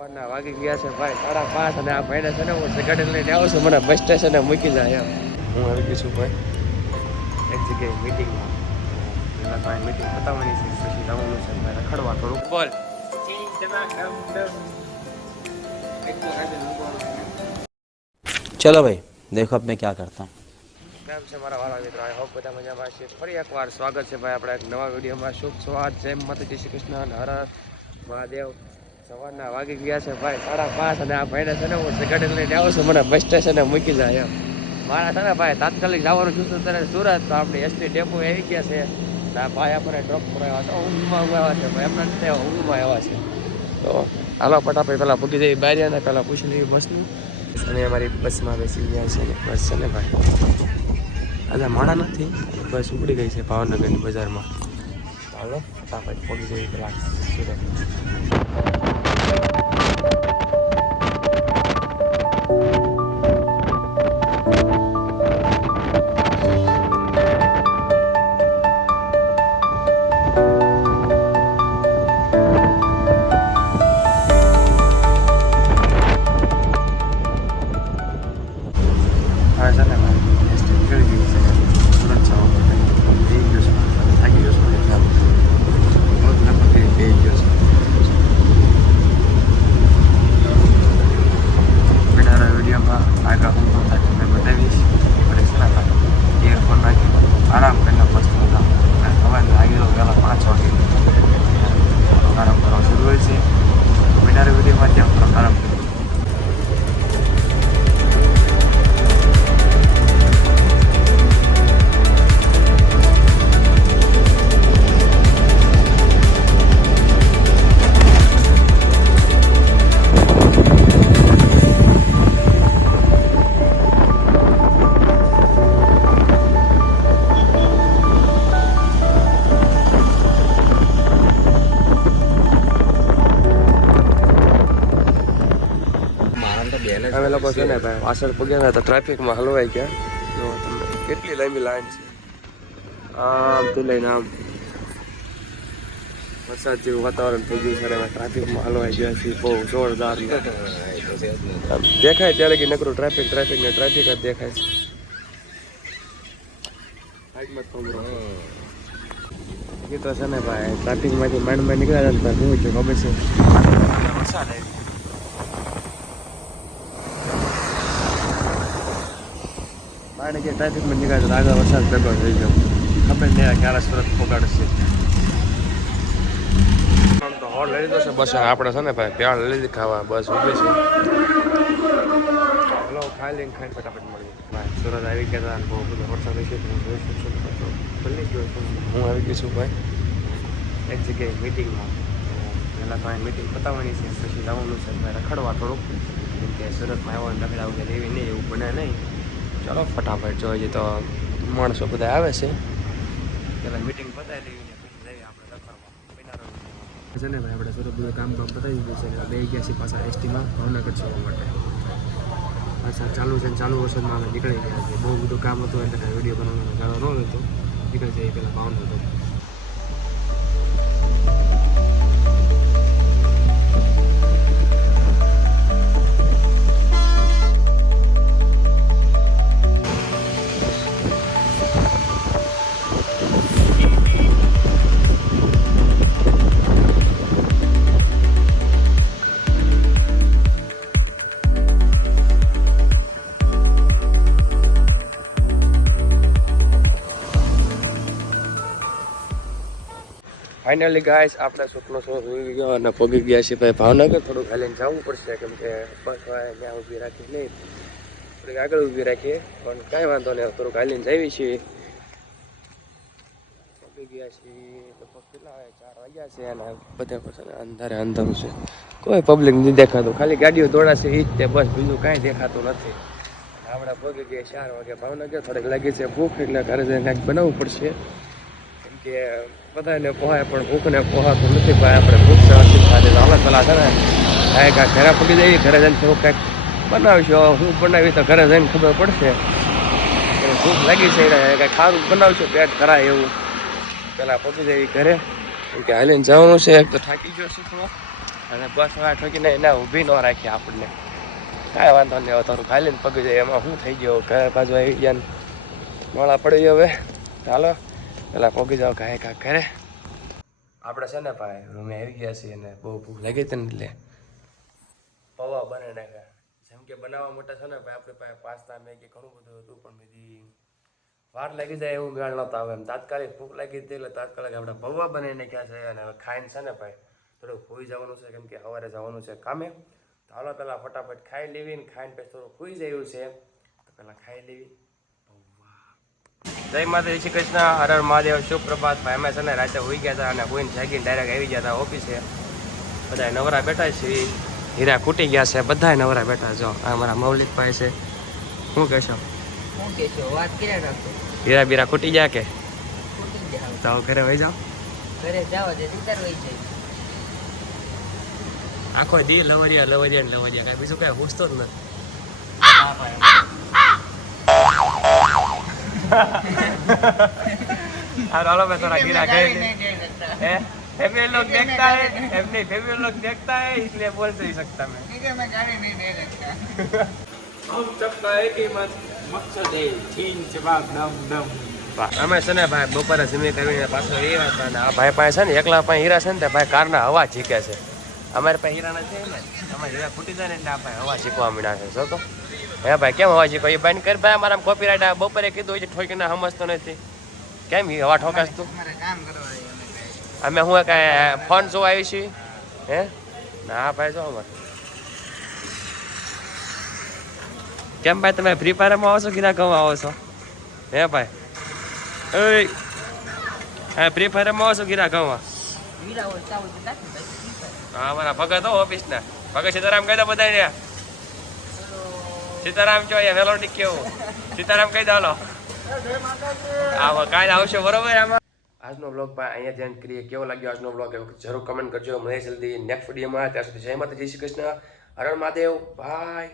સવારના વાગી ગયા છે ભાઈ સાડા પાંચ અને આ ભાઈને છે ને હું સિગારેટ લઈને આવું છું મને બસ સ્ટેશને મૂકી જાય એમ હું આવી ગઈ છું ભાઈ એક જગ્યાએ મીટિંગમાં પેલા ભાઈ મીટિંગ પતાવવાની છે પછી જવાનું છે ભાઈ રખડવા થોડુંક બોલ चलो भाई देखो अब मैं क्या करता हूँ કેમ છે મારા વાળા મિત્રો આઈ હોપ બધા મજામાં છે ફરી એકવાર સ્વાગત છે ભાઈ આપણા એક નવા વિડીયોમાં શુભ સ્વાગત જય માતા જય શ્રી કૃષ્ણ અને હર હર મહાદેવ સવારના વાગી ગયા છે ભાઈ, સાડા પાંચ અને આ ભાઈને છે ને હું લઈને આવું મને બસ સ્ટેશને મૂકી જાય એમ. મારા છે ભાઈ, તાત્કાલિક જવાનું છું ત્યારે સુરત, તો આપણી એસટી ડેપો આવી ગયા છે. આ ભાઈ આપણે ડ્રોપ કરાવ્યા હતા, ઊંઘમાં ઊંઘ આવ્યા છે એમને ઊંઘમાં આવ્યા છે. તો હાલો, ફટાફટ પહેલાં પૂકી જઈએ બહાર પહેલાં પૂછી લઈએ બસનું અને અમારી બસમાં બેસી ગયા છે બસ છે ને ભાઈ. અને માણા નથી બસ ઉપડી ગઈ છે ભાવનગરની બજારમાં. ચાલો ફટાફટ પહોંચી જઈએ પેલા સુરત Thank you. અમે લોકો છે ને ભાઈ પાછળ પગ્યા હતા ટ્રાફિકમાં હલવાઈ ગયા. તમને કેટલી લાંબી લાઈન છે. આમ તો લઈને આમ વરસાદ જેવું વાતાવરણ થઈ ગયું છે ટ્રાફિકમાં હલવાઈ ગયા છીએ, બહુ જોરદાર દેખાય ત્યારે કે નકરું ટ્રાફિક ટ્રાફિક ને ટ્રાફિક જ દેખાય છે. સાઈડમાં એ તો છે ને ભાઈ ટ્રાફિકમાંથી માંડ માંડ નીકળ્યા હતા ને શું થયું ખબર છે. વરસાદ આવી બાણે કે ટ્રાફિકમાં નીકળે તો આગળ વરસાદ ભેગો થઈ ગયો. ખબર નહીં ક્યારે સુરત પગાડશે. તો હોલ લઈ લીધો છે, બસ આપણે છે ને ભાઈ પ્યાળ લઈ લીધી ખાવા, બસ ઊભી છે. હલો, ખાઈ લઈને ખાઈને ફટાફટ મળી ભાઈ, સુરત આવી ગયા હતા બહુ બધો વરસાદ હશે તો હું જોઈ શકું છું તો ભૂલી ગયો હું આવી ગયો ભાઈ. એક જગ્યાએ મિટિંગમાં પહેલાં તો મીટિંગ પતાવવાની છે, પછી જવાનું છે. રખડવા થોડુંક. કેમ કે સુરતમાં આવ્યો ને રખડા વગર એવી નહીં, એવું બને નહીં. ચલો ફટાફટ જોઈએ તો માણસો બધા આવે છે. પહેલાં મિટિંગ પતાવી લેવી પછી જઈએ આપણે છે ને. ભાઈ આપણે સુરત બધું કામ કામ પતાવી દીધું છે બે ગયા છીએ પાછા એસટીમાં ભાવનગર જવા માટે. પાછા ચાલુ છે ને ચાલુ વરસાદમાં અમે નીકળી ગયા છીએ. બહુ બધું કામ હતું એટલે વીડિયો બનાવવાનો ગાળો ન હતો. નીકળી જઈએ પહેલાં ભાવનગર. ફાઇનલી ગાઈસ આપણે સુખનો શો જોઈ ગયો અને પગી ગયા છીએ ભાઈ ભાવનગર. થોડુંક હાલીને જવું પડશે, કેમ કે બસ ત્યાં ઊભી રાખી નહીં. થોડીક આગળ ઊભી રાખીએ, પણ કાંઈ વાંધો નહીં થોડુંક હાલીને જઈએ છીએ. પગી ગયા છીએ ચાર વાગ્યા છે અને બધા પછી અંધારે અંધારું છે. કોઈ પબ્લિક નથી દેખાતું, ખાલી ગાડીઓ દોડાશે એ બસ બીજું કાંઈ દેખાતું નથી. આપણા આપણે ગયા ચાર વાગે ભાવનગર, થોડીક લાગી છે ભૂખ, એટલે ઘરે જઈને બનાવવું પડશે. કે બધાને પોહાય, પણ ભૂખને પોહાતું નથી. ભાઈ, આપણે ભૂખ સવારથી ખાતે અમે પેલા છે ને કાંઈ આ ઘરે પગી જઈએ ઘરે જઈને થોડુંક કાંઈક બનાવશું. હું બનાવી તો ઘરે જઈને ખબર પડશે. ભૂખ લાગી છે કાંઈ ખાવાનું બનાવશું. પેટ કરાય એવું. પેલા પહોંચી જઈએ ઘરે. કે હાલીને જવાનું છે, એક તો થાકી ગયો છે અને બસ વાળા ઠોકીને એને ઊભી ન રાખી આપણને. કાંઈ વાંધો નહીં, હવે તારું ખાલી પગ જાય. એમાં શું થઈ ગયો? ઘર બાજુ આવી ગયા મોડા પડી ગયો હવે. ચાલો પેલા પગી જાઓ કાંઈ કાંઈ કરે આપણે છે ને ભાઈ, રૂમે આવી ગયા છીએ ને બહુ ભૂખ લાગી હતી ને એટલે પૌવા બને નાખ્યા. જેમ કે બનાવવા માટે છે ને ભાઈ, આપણે પાસે પાસ્તા મેગી ઘણું બધું હતું, પણ બીજી વાર લાગી જાય એવું ગાળ નહોતો આવે. એમ તાત્કાલિક ભૂખ લાગી હતી એટલે તાત્કાલિક આપણે પૌવા બનાવી નાખ્યા છે અને હવે ખાઈને છે ને ભાઈ થોડું ખોઈ જવાનું છે, કેમ કે સવારે જવાનું છે કામે. તો હાલો પહેલાં ફટાફટ ખાઈ લેવી ને ખાઈને પછી થોડું ખોઈ જયું છે. તો પહેલાં ખાઈ લેવી. જય માતા શ્રી કૃષ્ણ. હર હર મહાદેવ. સુપ્રભાત. ભાઈ અમે છે ને રાતે હોઈ ગયા હતા અને હોઈને જાગીને ડાયરેક્ટ આવી ગયા હતા ઓફિસે બધા નવરા બેઠા છે. હીરા ખૂટી ગયા છે. બધા નવરા બેઠા જો આ મૌલિક મૌલિકભાઈ છે. શું કહેશો? શું કહેશો? વાત કર્યા રાખો હીરા બીરા ખૂટી ગયા કે? જાઓ ઘરે વહી જાઓ. ઘરે જાવ જે ઉતાર વહી જાય. આખો દી લવરિયા લવરિયા ને લવરિયા. કાંઈ બીજું કાંઈ પૂછતો જ નથી. हां हेलो मैं थोड़ा गिरा गए हैं फैमिली लोग देखता है फैमिली फैमिली लोग देखता है इसलिए बोल नहीं सकता मैं हम सबका एक ही मत मकसद है चीन जवाब दम दम અમે છે ને ભાઈ બપોરે જમી કરીને પાછો એ વાત અને આ ભાઈ પાસે છે ને એકલા પાસે હીરા છે ને તે ભાઈ કારના હવા ઝીકે છે અમારે પાસે હીરા નથી ને અમારે હીરા ફૂટી જાય ને એટલે આ ભાઈ હવા ઝીકવા મીના છે જો તો હે ભાઈ કેમ અવાજ કોઈ એ કર ભાઈ અમારા કોપીરાઇટ આ બપોરે કીધું હોય છે ઠોકીને સમજતો નથી. કેમ હવા ઠોકાસ તું? અમારે કામ કરવા અમે હું કાંઈ ફોન જોવા આવી છીએ? હે? ના ભાઈ જો અમારે. કેમ ભાઈ તમે ફ્રી ફાયરમાં આવો છો કહું આવો છો? હે ભાઈ? હા ફ્રી ફાયરમાં આવો છો ગીરા કહું વીરા હોય ચાવ તો દાખલ થાય હા મારા ભગત હો ઓફિસના. ભગત સીતારામ કહી દો બધાને સીતારામ અહીંયા વેલો ની કેવું સીતારામ કહી દો, હાલો. આવો, કાલે આવશે, બરોબર આમાં? આજનો બ્લોગ ભાઈ અહીંયા ધ્યાન કરીએ. કેવો લાગ્યો આજનો બ્લોગ જરૂર કમેન્ટ કરજો. મળે જલ્દી નેક્સ્ટ વિડીયોમાં ત્યાં સુધી જય માતા જય શ્રી કૃષ્ણ. હરણ મહાદેવ. બાય